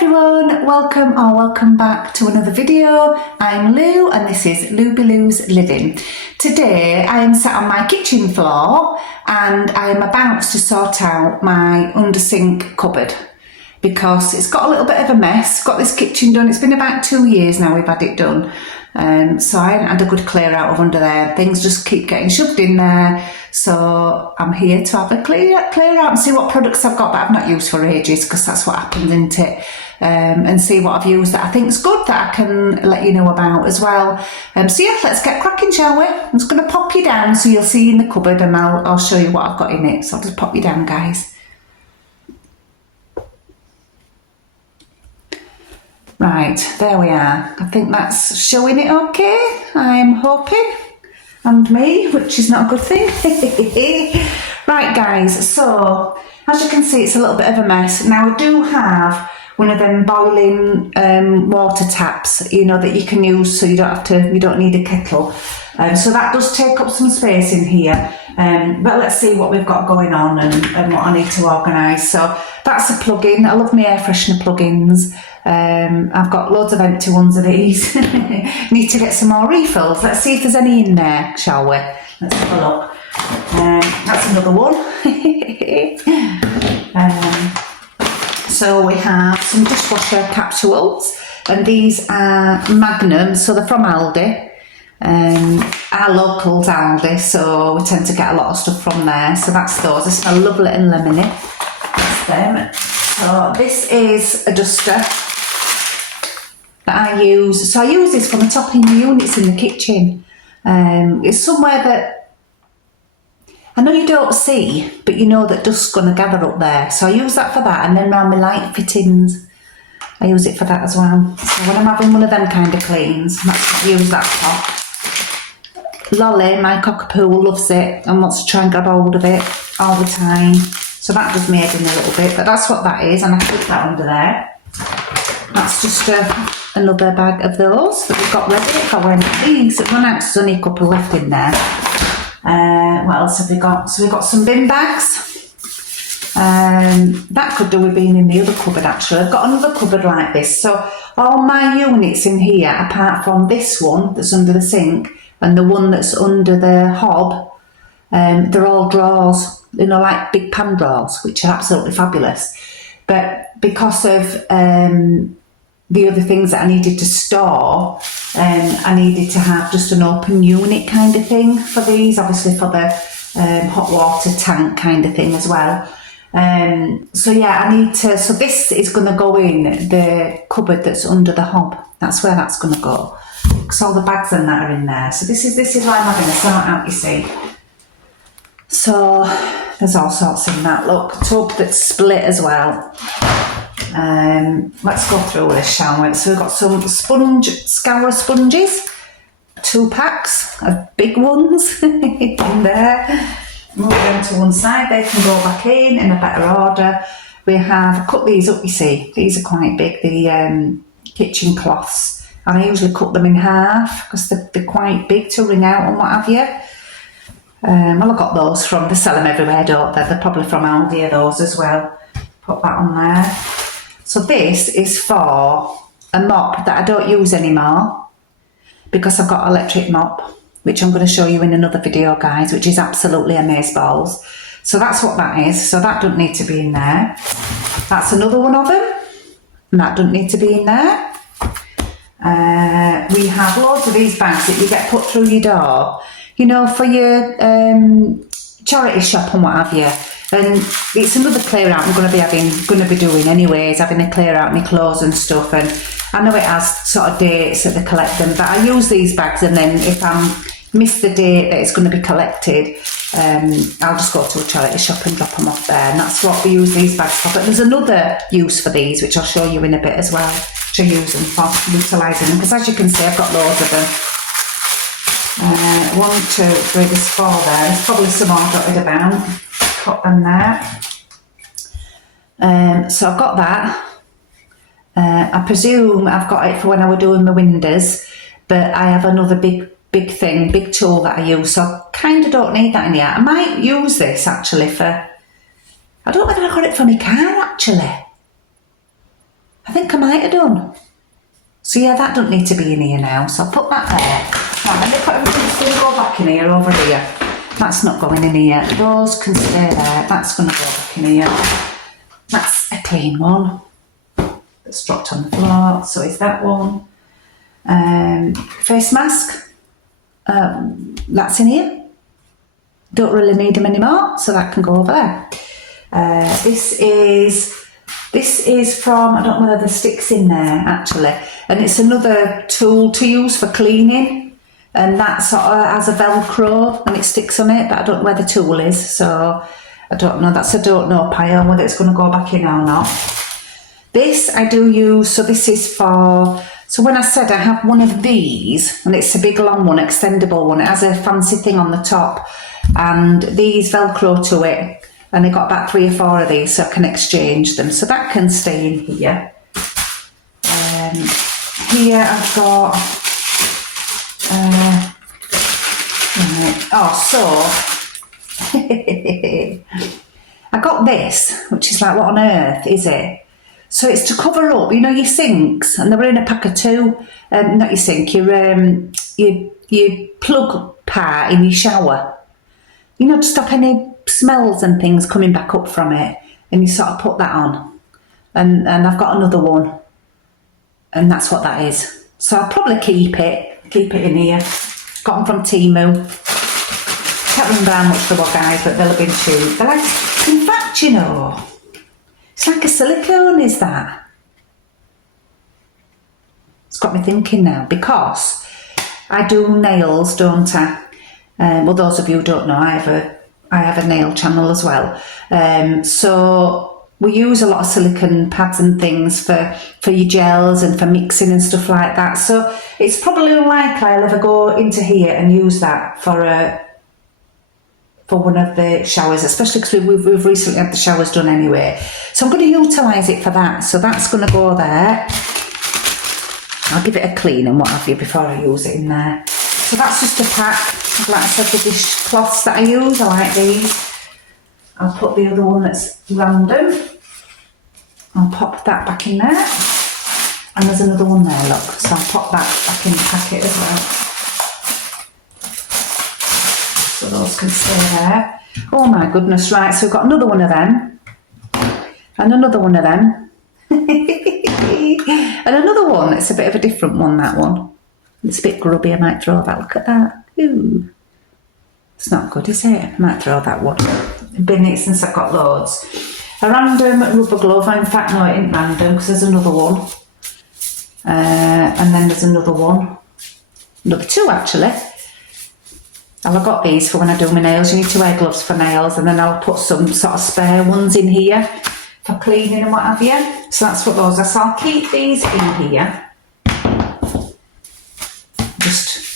everyone, welcome back to another video. I'm Lou and this is Luby Lou's Living. Today I am sat on my kitchen floor and I am about to sort out my under sink cupboard because it's got a little bit of a mess. Got this kitchen done, it's been about 2 years now we've had it done. So I haven't had a good clear out of under there. Things just keep getting shoved in there. So I'm here to have a clear out and see what products I've got that I've not used for ages, because that's what happens, isn't it? And see what I've used that I think is good that I can let you know about as well. So yeah, let's get cracking, shall we? I'm just going to pop you down so you'll see in the cupboard and I'll show you what I've got in it. So I'll just pop you down, guys. Right, there we are. I think that's showing it okay, I'm hoping. And me, which is not a good thing. Right, guys, so as you can see, it's a little bit of a mess. Now I do have one of them boiling water taps, you know, that you can use so you don't need a kettle. So that does take up some space in here. But let's see what we've got going on and what I need to organise. So that's a plug-in. I love my air freshener plug-ins. I've got loads of empty ones of these. Need to get some more refills. Let's see if there's any in there, shall we? Let's have a look. That's another one. So we have some dishwasher capsules, and these are Magnum, so they're from Aldi. Our local's Aldi, so we tend to get a lot of stuff from there. So that's those. They smell lovely and lemony. That's them. So this is a duster that I use. So I use this for my topping units in the kitchen. It's somewhere that I know you don't see, but you know that dust's going to gather up there. So I use that for that, and then around my light fittings, I use it for that as well. So when I'm having one of them kind of cleans, that's what I use that for. Lolly, my cockapoo, loves it and wants to try and grab hold of it all the time. So that does me head in a little bit, but that's what that is, and I put that under there. That's just another bag of those that we've got ready for when these run out. There's only a couple left in there. What else have we got? So we've got some bin bags. That could do with being in the other cupboard actually. I've got another cupboard like this. So all my units in here, apart from this one that's under the sink and the one that's under the hob, they're all drawers, you know, like big pan drawers, which are absolutely fabulous. But because of the other things that I needed to store, I needed to have just an open unit kind of thing for these, obviously for the hot water tank kind of thing as well. So yeah, I need to, so this is going to go in the cupboard that's under the hob. That's where that's going to go, because all the bags and that are in there. So this is why I'm having a sort out, you see. So there's all sorts in that. Look, tub that's split as well. Let's go through this, shall we? So we've got some scour sponges, 2 packs of big ones in there. Move them to one side, they can go back in a better order. We have cut these up, you see, these are quite big, the kitchen cloths, and I usually cut them in half because they're quite big to wring out and what have you. Well, I got those from, they sell them everywhere, don't they? They're probably from Aldi, those as well. Put that on there. So this is for a mop that I don't use anymore because I've got an electric mop, which I'm going to show you in another video, guys, which is absolutely amazeballs. So that's what that is. So that doesn't need to be in there. That's another one of them, and that doesn't need to be in there. We have loads of these bags that you get put through your door, you know, for your charity shop and what have you. And it's another clear out I'm going to be doing anyways, having a clear out my clothes and stuff. And I know it has sort of dates that they collect them, but I use these bags, and then if I miss the date that it's going to be collected, I'll just go to a charity shop and drop them off there. And that's what we use these bags for. But there's another use for these, which I'll show you in a bit as well, to use them for, utilising them, because as you can see, I've got loads of them. 1, 2, 3, there's 4 there. There's probably some more dotted about. Put them there. So I've got that. I presume I've got it for when I were doing my windows, but I have another big tool that I use, so I kind of don't need that in here. I might use this actually for, I don't know whether I got it for my car actually. I think I might have done. So yeah, that doesn't need to be in here now. So I'll put that there. Right, let me put everything that's going to go back in here over here. That's not going in here. Those can stay there. That's going to go back in here. That's a clean one. That's dropped on the floor. So is that one. Face mask. That's in here. Don't really need them anymore, so that can go over there. This is from, I don't know whether the stick's in there actually, and it's another tool to use for cleaning, and that sort of has a Velcro and it sticks on it, but I don't know where the tool is, so I don't know. That's a don't know pile, whether it's going to go back in or not. This I do use, so this is for, so when I said I have one of these, and it's a big long one, extendable one, it has a fancy thing on the top, and these Velcro to it, and I got about 3 or 4 of these, so I can exchange them. So that can stay in here. Here I've got, I got this, which is like, what on earth is it? So it's to cover up, you know, your sinks, and they were in a pack of 2. Not your sink, your plug part in your shower. You know, to stop any smells and things coming back up from it, and you sort of put that on. And I've got another one, and that's what that is. So I'll probably keep it in here. Got them from Temu. Can't remember how much they were, guys, but they'll have been cheap. They're like, in fact, you know, it's like a silicone, is that? It's got me thinking now, because I do nails, don't I? Well, those of you who don't know, I have a nail channel as well. So we use a lot of silicone pads and things for your gels and for mixing and stuff like that. So it's probably unlikely I'll ever go into here and use that for one of the showers, especially because we've recently had the showers done anyway. So I'm going to utilise it for that. So that's going to go there. I'll give it a clean and what have you before I use it in there. So that's just a pack. Like I said, the dishcloths that I use, I like these. I'll put the other one that's random. I'll pop that back in there. And there's another one there, look. So I'll pop that back in the packet as well. So those can stay there. Oh my goodness, right. So we've got another one of them. And another one of them. And another one that's a bit of a different one, that one. It's a bit grubby, I might throw that. Look at that. Ooh. It's not good, is it? I might throw that one. I've been it since I've got loads. A random rubber glove. In fact, no, it ain't random because there's another one. And then there's another one. Another 2 actually. And I've got these for when I do my nails. You need to wear gloves for nails, and then I'll put some sort of spare ones in here for cleaning and what have you. So that's what those are. So I'll keep these in here. Just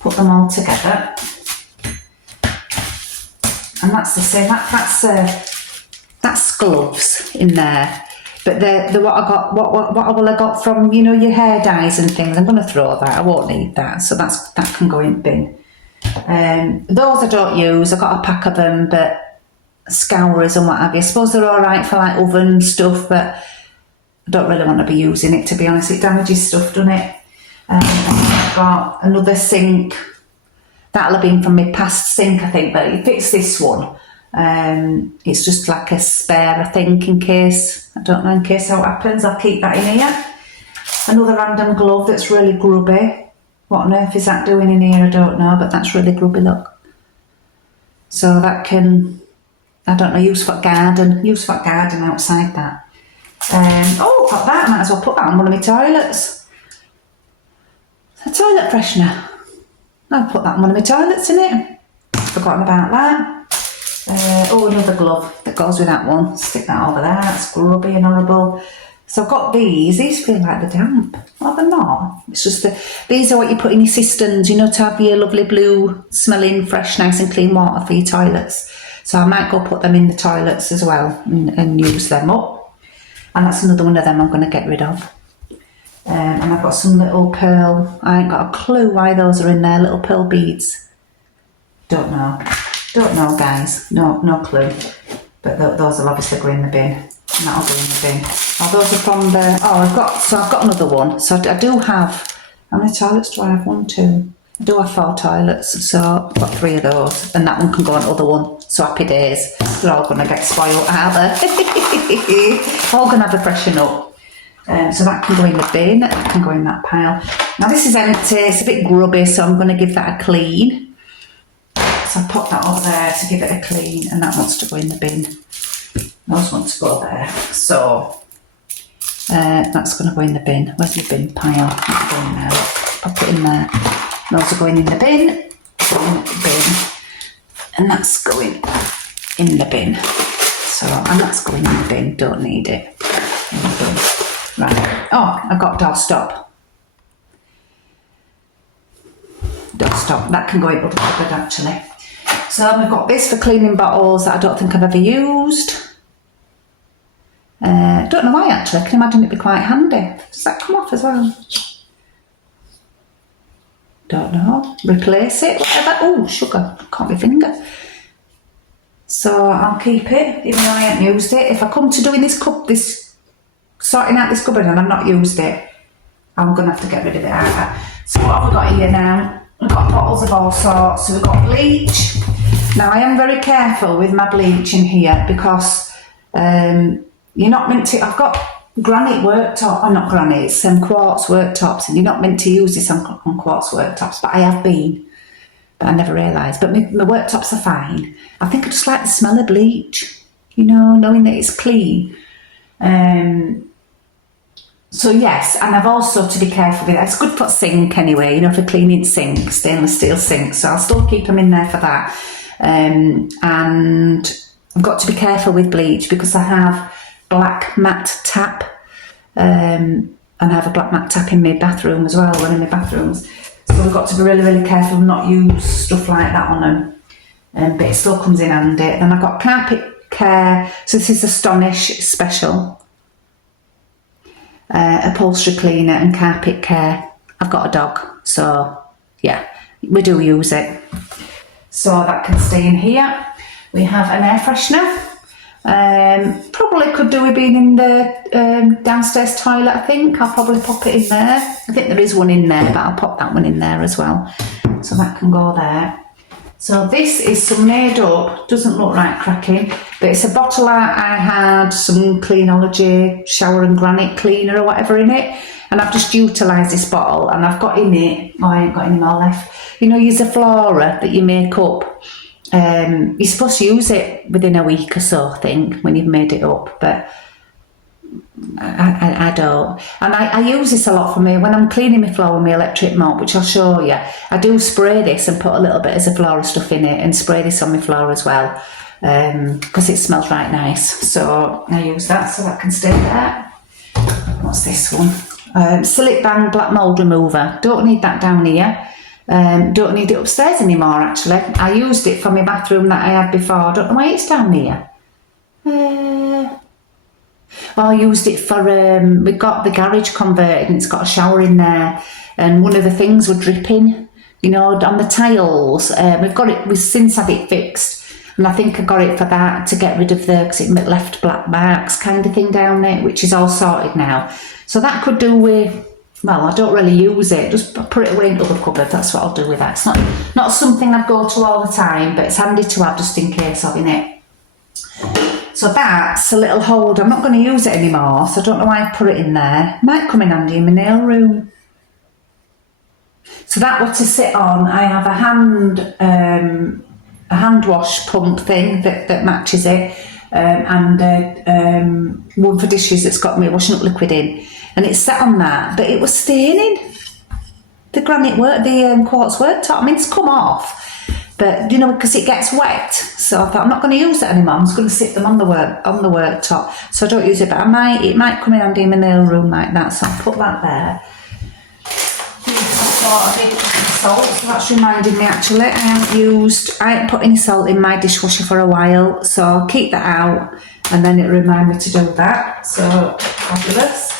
put them all together, and that's the same. That's gloves in there. But the what I got, what I will have got from, you know, your hair dyes and things, I'm going to throw that. I won't need that, so that can go in the bin. Those I don't use. I've got a pack of them, but scourers and what have you. I suppose they're all right for like oven stuff, but I don't really want to be using it, to be honest. It damages stuff, doesn't it? And I've got another sink. That'll have been from my past sink, I think, but it fits this one. It's just like a spare, I think, in case how it happens. I'll keep that in here. Another random glove that's really grubby. What on earth is that doing in here? I don't know, but that's really grubby, look. So that can, I don't know, use for garden outside that. Got that. Might as well put that on one of my toilets. A toilet freshener. I'll put that on one of my toilets, in it. Forgotten about that. Another glove that goes with that one. Stick that over there. That's grubby and horrible. So I've got these. These feel like they're damp. Oh, they're not. It's just these are what you put in your cisterns, you know, to have your lovely blue smelling, fresh, nice and clean water for your toilets. So I might go put them in the toilets as well and use them up. And that's another one of them I'm going to get rid of. And I've got some little pearl. I ain't got a clue why those are in there. Little pearl beads. Don't know, guys. No clue. But those will obviously go in the bin. and that'll go in the bin. Oh, those are from the, I've got another one. So I do have, how many toilets do I have? 1, 2. I do have 4 toilets, so I've got 3 of those, and that one can go on the other one. So happy days. They're all going to get spoiled, aren't they? All going to have a freshen up. So that can go in the bin, that can go in that pile. Now this is empty, it's a bit grubby, so I'm going to give that a clean. So I pop that up there to give it a clean, and that wants to go in the bin. Those want to go there. So that's going to go in the bin. Where's your bin pile? That's going in there. Look. Pop it in there. Those are going in the bin. And that's going in the bin. So, and that's going in the bin. Don't need it. In the bin. Right. Oh, I've got doorstop. Doorstop. That can go in other cupboard actually. So we've got this for cleaning bottles that I don't think I've ever used. Don't know why actually. I can imagine it'd be quite handy. Does that come off as well? Don't know. Replace it, whatever. Oh, sugar. Can't be finger. So I'll keep it, even though I haven't used it. If I come to doing sorting out this cupboard and I've not used it, I'm going to have to get rid of it out. So what have we got here now? We've got bottles of all sorts. So we've got bleach. Now I am very careful with my bleach in here because you're not meant to, I've got granite worktop, or not granite, it's quartz worktops, and you're not meant to use this on quartz worktops, but I have been, but I never realised. But my worktops are fine. I think I just like the smell of bleach, you know, knowing that it's clean. So yes, and I've also to be careful with it. It's good for sink anyway, you know, for cleaning sink, stainless steel sink, so I'll still keep them in there for that. And I've got to be careful with bleach because I have black matte tap, and I have a black matte tap in my bathroom as well, one in my bathrooms. So we've got to be really, really careful not use stuff like that on them. But it still comes in handy. Then I've got carpet care. So this is Astonish Special. Upholstery cleaner and carpet care. I've got a dog, so yeah, we do use it. So that can stay in here. We have an air freshener. Probably could do with being in the downstairs toilet, I think. I'll probably pop it in there. I think there is one in there, but I'll pop that one in there as well. So that can go there. So this is some made up, doesn't look right cracking, but it's a bottle I had some Cleanology shower and granite cleaner or whatever in it, and I've just utilised this bottle and I've got in it, I ain't got any more left. You know, use a flora that you make up. You're supposed to use it within a week or so, I think, when you've made it up, but I don't. And I use this a lot for me when I'm cleaning my floor with my electric mop, which I'll show you. I do spray this and put a little bit of Zaflora stuff in it and spray this on my floor as well, because it smells right nice. So I use that so that can stay there. What's this one? Silk Bang Black Mould Remover. Don't need that down here. Don't need it upstairs anymore actually. I used it for my bathroom that I had before. I don't know why it's down here. I used it for, we got the garage converted and it's got a shower in there, and one of the things were dripping, you know, on the tiles. We've since had it fixed, and I think I got it for that, to get rid of because it left black marks kind of thing down it, which is all sorted now. So that could do with, well, I don't really use it, just put it away in the other cupboard. That's what I'll do with that. It's not something I'd go to all the time, but it's handy to have just in case of in it. So that's a little holder. I'm not going to use it anymore, so I don't know why I put it in there. Might come in handy in my nail room. So that was to sit on. I have a hand wash pump thing that matches it, and one for dishes that's got me washing up liquid in, and it's set on that, but it was staining the quartz worktop. I mean, it's come off. But, you know, because it gets wet. So I thought, I'm not going to use it anymore. I'm just going to sit them on the worktop. So I don't use it, but it might come in handy in my nail room like that. So I'll put that there. I did salt, so that's reminded me actually. I haven't put any salt in my dishwasher for a while. So I'll keep that out, and then it'll remind me to do that. So, fabulous.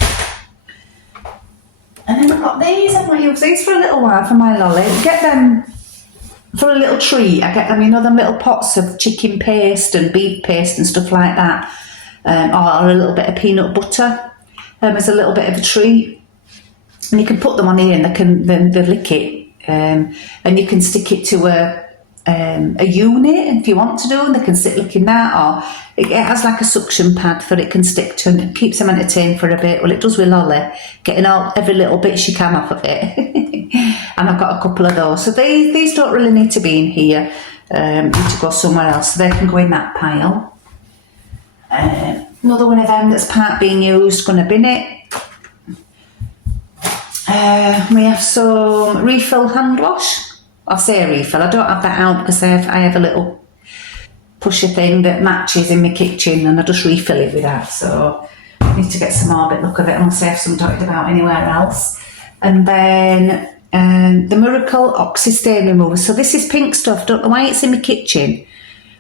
And then I've got these. I've not used these for a little while for my lolly. Get them for a little treat. I get them, you know, them little pots of chicken paste and beef paste and stuff like that. or a little bbit of peanut butter as a little bit of a treat. And you can put them on here and they lick it, and you can stick it to a unit if you want to do, and they can sit licking that, or it has like a suction pad that it can stick to, and it keeps them entertained for a bit. Well, it does with Lolly, getting every little bit she can off of it. And I've got a couple of those, so these don't really need to be in here. Need to go somewhere else, so they can go in that pile. Another one of them that's part being used, going to bin it. We have some refill hand wash. I say refill, I don't have that out because I have a little pusher thing that matches in my kitchen, and I just refill it with that. So I need to get some more, but look at it, and I'll see if some dotted about anywhere else. And then the Miracle Oxy Stain Remover. So this is pink stuff. Don't know why it's in my kitchen.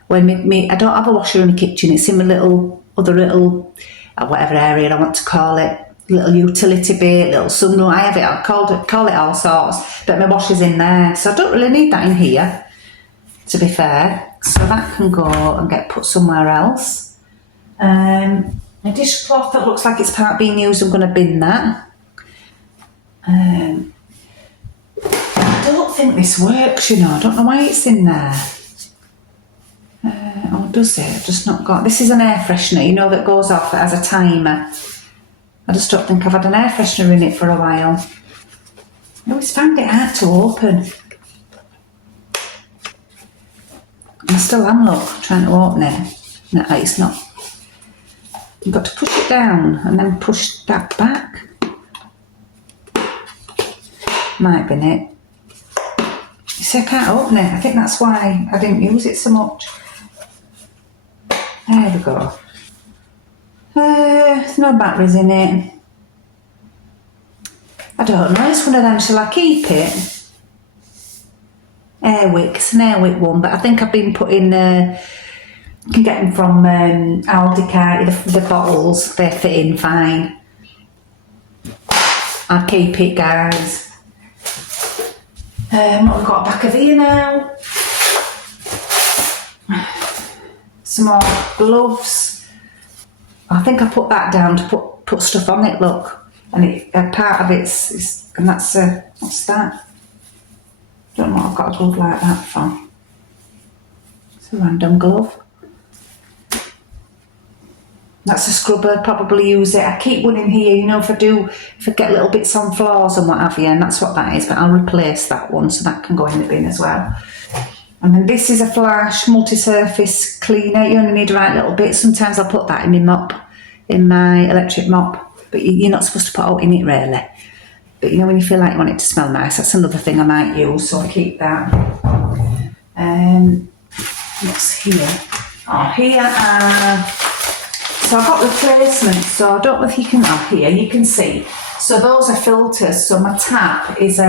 When I don't have a washer in my kitchen, it's in my other little whatever area I want to call it. Little utility bit, little sunroom. I have it. I call it all sorts, but my washer's in there, so I don't really need that in here, to be fair. So that can go and get put somewhere else. A dishcloth that looks like it's part being used, I'm going to bin that. I don't think this works, you know. I don't know why it's in there. Or does it? I've just not got. This is an air freshener, you know, that goes off. It has a timer. I just don't think I've had an air freshener in it for a while. I always found it hard to open. I still am, look, trying to open it. No, it's not. You've got to push it down and then push that back. Might be it. You see, I can't open it. I think that's why I didn't use it so much. There we go. There's no batteries in it. I don't know, it's one of them, shall I keep it? Airwick, it's an Airwick one, but I think I've been putting, you can get them from Aldi, the bottles, they fit in fine. I'll keep it, guys. What have we got back of here now? Some more gloves. I think I put that down to put stuff on it, look. And part of it's and that's, what's that? Don't know what I've got a glove like that from. It's a random glove. That's a scrubber, probably use it. I keep one in here, you know, if I get little bits on floors and what have you, and that's what that is, but I'll replace that one, so that can go in the bin as well. And then this is a Flash multi-surface cleaner. You only need the right little bit. Sometimes I'll put that in my mop, in my electric mop, but you're not supposed to put out in it really. But you know, when you feel like you want it to smell nice, that's another thing I might use, so I'll keep that. What's here? Oh, here are, so I've got replacements, so I don't know if you can, here you can see. So those are filters, so my tap is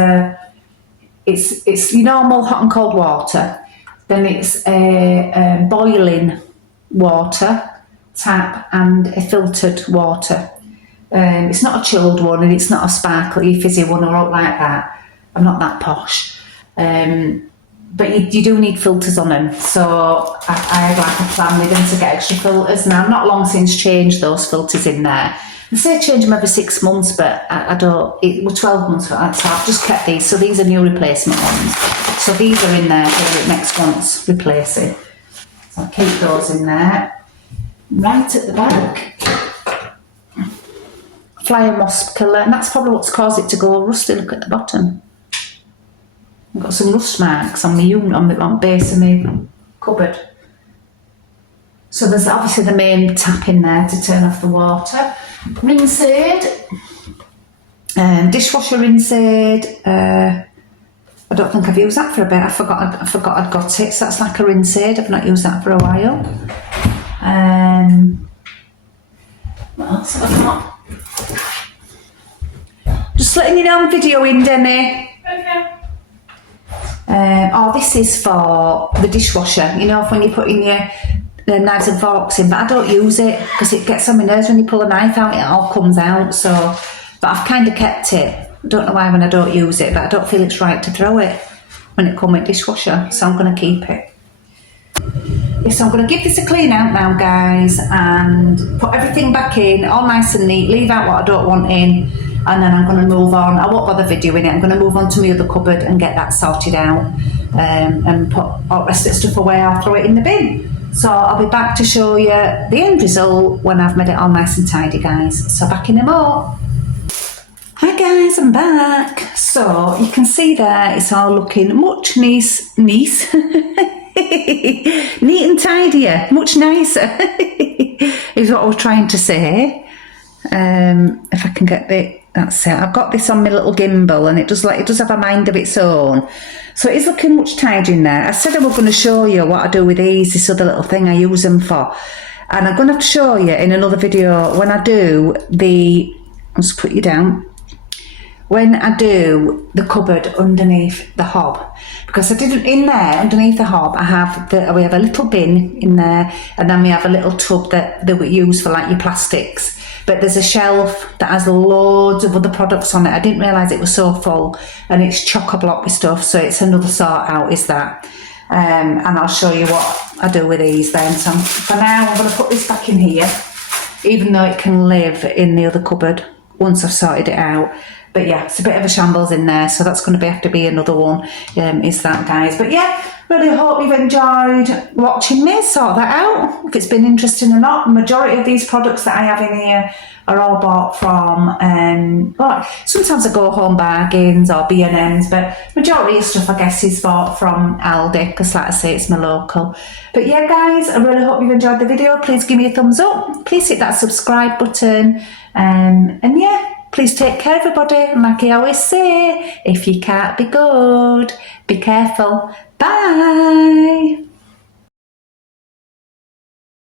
it's your normal hot and cold water, then it's a boiling water tap and a filtered water. It's not a chilled one and it's not a sparkly fizzy one or out like that. I'm not that posh. But you do need filters on them, so I have like a plan with them to get extra filters. Now I've not long since changed those filters in there. I say change them every 6 months, but I don't, it was 12 months for that, so I've just kept these. So these are new replacement ones. So these are in there for the next one's replacing. So I'll keep those in there. Right at the back, fly and wasp killer, and that's probably what's caused it to go rusty. Look at the bottom. I've got some rust marks on the base of my cupboard. So there's obviously the main tap in there to turn off the water. Rinse aid, dishwasher rinse aid. I don't think I've used that for a bit. I forgot I'd got it. So that's like a rinse aid. I've not used that for a while. What else have I got? Just letting you know I'm videoing, Denny. Okay. Oh, this is for the dishwasher. You know, when you put in your knives and forks in, but I don't use it because it gets on my nerves when you pull a knife out, it all comes out. So, but I've kind of kept it. I don't know why when I don't use it, but I don't feel it's right to throw it when it comes with dishwasher, so I'm going to keep it. So I'm going to give this a clean out now, guys, and put everything back in, all nice and neat, leave out what I don't want in, and then I'm going to move on. I won't bother videoing it. I'm going to move on to my other cupboard and get that sorted out, and put all the rest of the stuff away. I'll throw it in the bin. So I'll be back to show you the end result when I've made it all nice and tidy, guys. So back in a more. Hi guys, I'm back. So you can see there it's all looking much neat and tidier, much nicer is what I was trying to say. If I can get that's it. I've got this on my little gimbal and it does have a mind of its own. So it is looking much tidier in there. I said I was going to show you what I do with these, this other little thing I use them for. And I'm going to have to show you in another video when I do I'll just put you down. When I do the cupboard underneath the hob, because I didn't in there underneath the hob we have a little bin in there, and then we have a little tub that we use for like your plastics, but there's a shelf that has loads of other products on it. I didn't realise it was so full, and it's chock-a-block with stuff, so it's another sort out is that. And I'll show you what I do with these then. So for now I'm going to put this back in here, even though it can live in the other cupboard once I've sorted it out. But yeah, it's a bit of a shambles in there, so that's going to have to be another one, is that, guys. But yeah, really hope you've enjoyed watching me sort that out, if it's been interesting or not. The majority of these products that I have in here are all bought from, well, sometimes I go home bargains or B&M's, but majority of stuff I guess is bought from Aldi, because like I say, it's my local. But yeah, guys, I really hope you've enjoyed the video. Please give me a thumbs up. Please hit that subscribe button. And yeah, please take care, everybody. And like I always say, if you can't be good, be careful. Bye.